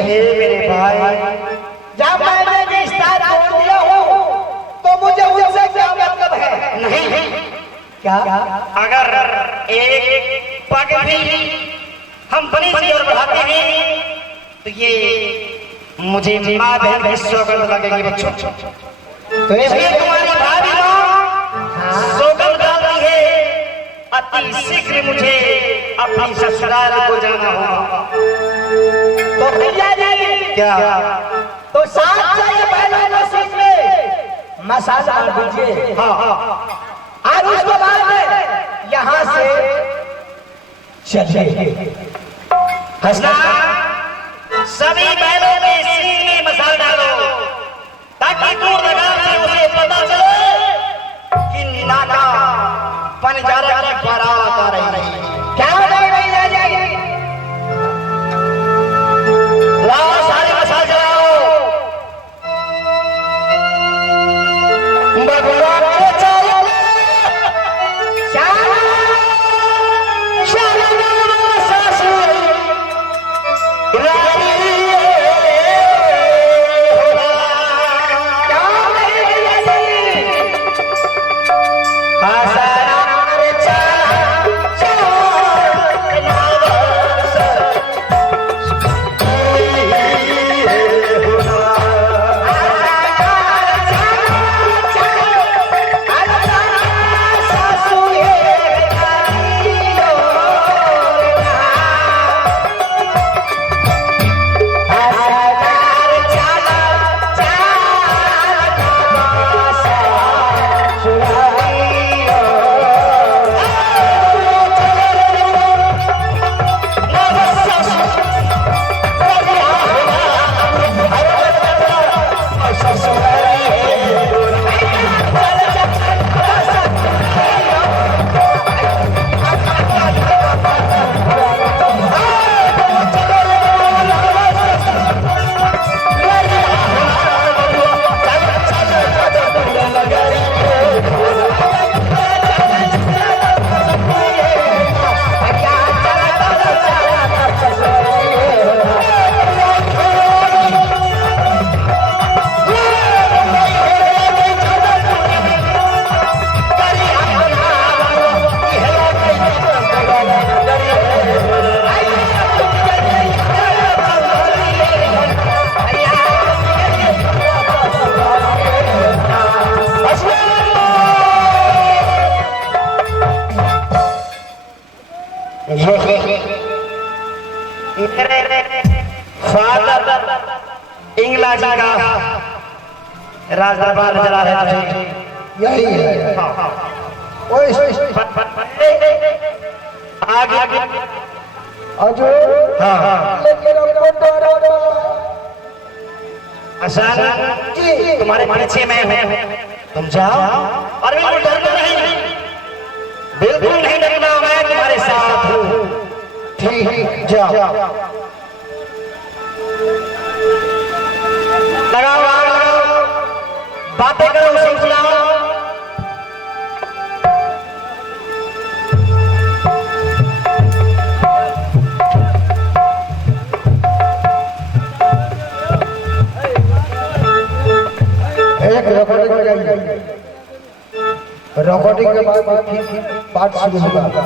हे मेरे भाई, जब मैंने रिश्ता तोड़ दिया हो तो मुझे उनसे क्या मतलब है? नहीं क्या? अगर एक पग भी हम बनी की ओर बढ़ाते हैं तो ये मुझे माँ बहन की सौगंध लगेगी बच्चों। तो इसलिए तुम्हारी भाभी सौगंध डाल रही है, अति शीघ्र मुझे अपनी ससुराल को जाना होगा। तो भैया जी क्या? तो 7 से पहले नसीब में मसाला डाल दीजिए। हाँ, और उसके बाद यहाँ से चलिए। हंसना, सभी बैलों के सींग में मसाला डालो ताकि दूर दराज से उसे पता चले कि नाका पंजारा की बारात आ रही है। क्या हो भैया जी? लाओ सारे मसाला चलाओ। भगवान के चारों फादर इंग्लैंड का राजदरबार चला है। यही है। आगे अजो असन तुम्हारे पीछे मैं हूँ, तुम जाओ और बिल्कुल डरना नहीं, बिल्कुल नहीं डरना, मैं तुम्हारे साथ हूँ। ठीक, जाओ। लगाओ आग लगाओ, बातें करो, उसे सुनाओ। एक रिकॉर्डिंग लगाइए, रिकॉर्डिंग के बाद पाठ शुरू होगा।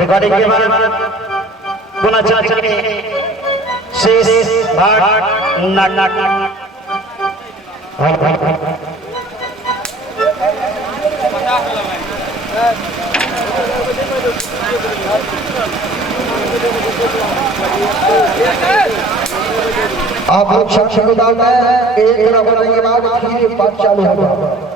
रिकॉर्डिंग के बाद पुनः चाचा के शेष भाग नाटक आप लोग शख्स को डालना है। एक रिकॉर्डिंग के बाद फिर पाठ चालू होगा।